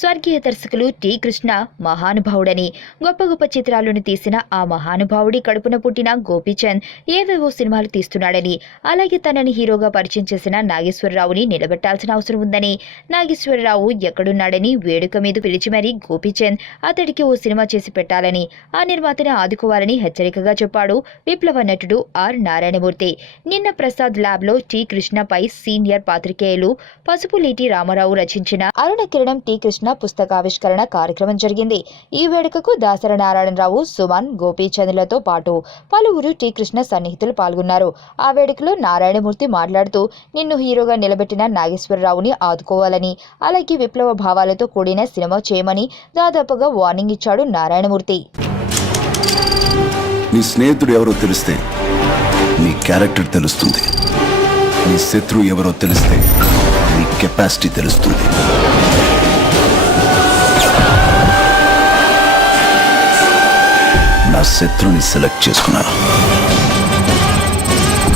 స్వర్గీయ దర్శకులు టి కృష్ణ మహానుభావుడని, గొప్ప గొప్ప చిత్రాలను తీసిన ఆ మహానుభావుడి కడుపున పుట్టిన గోపీచంద్ ఏవేవో సినిమాలు తీస్తున్నాడని, అలాగే తనని హీరోగా పరిచయం చేసిన నాగేశ్వరరావుని నిలబెట్టాల్సిన అవసరం ఉందని, నాగేశ్వరరావు ఎక్కడున్నాడని వేడుక మీద పిలిచి మరీ గోపీచంద్ అతడికి ఓ సినిమా చేసి పెట్టాలని, ఆ నిర్మాతని ఆదుకోవాలని హెచ్చరికగా చెప్పాడు విప్లవ నటుడు ఆర్ నారాయణమూర్తి. నిన్న ప్రసాద్ ల్యాబ్ లో టి కృష్ణపై సీనియర్ పాత్రికేయులు పసుపులేటి రామారావు రచించిన అరుణకిరణం టి కృష్ణ పుస్తకావిష్కరణ కార్యక్రమం జరిగింది. ఈ వేడుకకు దాసర నారాయణరావు, సుమన్, గోపీచంద్లతో పాటు పలువురు టి కృష్ణ సన్నిహితులు పాల్గొన్నారు. ఆ వేడుకలో నారాయణమూర్తి మాట్లాడుతూ, నిన్ను హీరోగా నిలబెట్టిన నాగేశ్వరరావుని ఆదుకోవాలని, అలాగే విప్లవ భావాలతో కూడిన సినిమా చేయమని దాదాపుగా వార్నింగ్ ఇచ్చాడు నారాయణమూర్తి. నీ స్నేహితుడు ఎవరో తెలిస్తే నీ క్యారెక్టర్ తెలుస్తుంది. నీ శత్రువు ఎవరో తెలిస్తే నీ కెపాసిటీ తెలుస్తుంది. నా శత్రువుని సెలెక్ట్ చేసుకున్నాను.